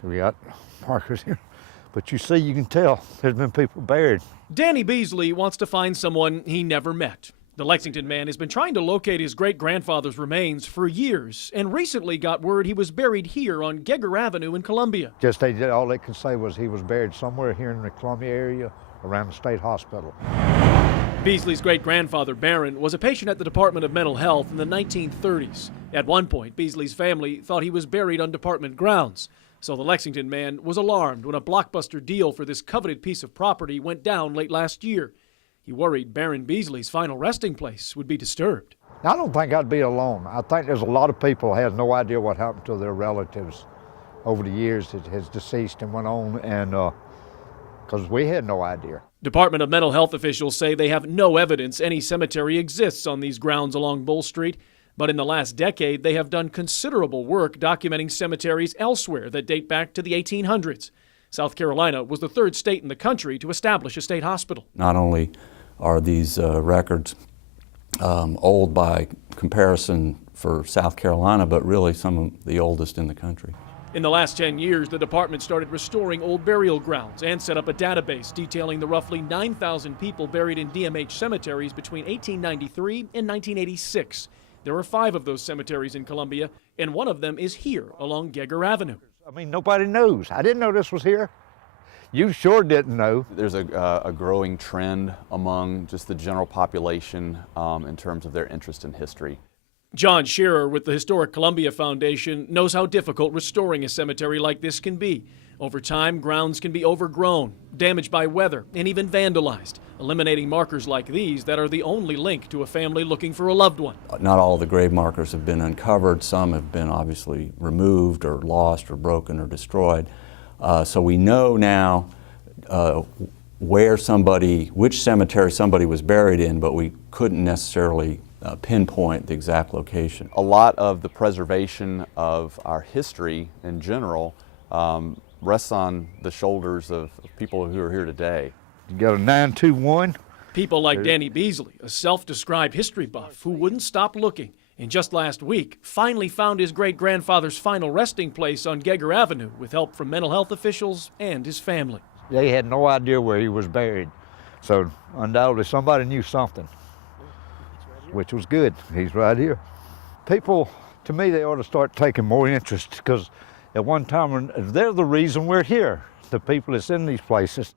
So we got markers here. But you see, you can tell there's been people buried. Danny Beasley wants to find someone he never met. The Lexington man has been trying to locate his great-grandfather's remains for years and recently got word he was buried here on Geiger Avenue in Columbia. Just all they could say was he was buried somewhere here in the Columbia area around the state hospital. Beasley's great-grandfather, Barron, was a patient at the Department of Mental Health in the 1930s. At one point, Beasley's family thought he was buried on department grounds. So the Lexington man was alarmed when a blockbuster deal for this coveted piece of property went down late last year. He worried Baron Beasley's final resting place would be disturbed. I don't think I'd be alone. I think there's a lot of people who have no idea what happened to their relatives over the years that has deceased and went on, and because we had no idea. Department of Mental Health officials say they have no evidence any cemetery exists on these grounds along Bull Street. But in the last decade, they have done considerable work documenting cemeteries elsewhere that date back to the 1800s. South Carolina was the third state in the country to establish a state hospital. Not only are these records old by comparison for South Carolina, but really some of the oldest in the country. In the last 10 years, the department started restoring old burial grounds and set up a database detailing the roughly 9,000 people buried in DMH cemeteries between 1893 and 1986. There are 5 of those cemeteries in Columbia, and one of them is here along Geiger Avenue. I mean, nobody knows. I didn't know this was here. You sure didn't know. There's a growing trend among just the general population in terms of their interest in history. John Shearer with the Historic Columbia Foundation knows how difficult restoring a cemetery like this can be. Over time, grounds can be overgrown, damaged by weather, and even vandalized, eliminating markers like these that are the only link to a family looking for a loved one. Not all of the grave markers have been uncovered. Some have been obviously removed or lost or broken or destroyed. So we know now which cemetery somebody was buried in, but we couldn't necessarily pinpoint the exact location. A lot of the preservation of our history in general rests on the shoulders of people who are here today. You got a 921. People like Danny Beasley, a self-described history buff who wouldn't stop looking, and just last week finally found his great-grandfather's final resting place on Geiger Avenue with help from mental health officials and his family. They had no idea where he was buried, so undoubtedly somebody knew something, which was good. He's right here. People, to me, they ought to start taking more interest, because at one time, they're the reason we're here, the people that's in these places.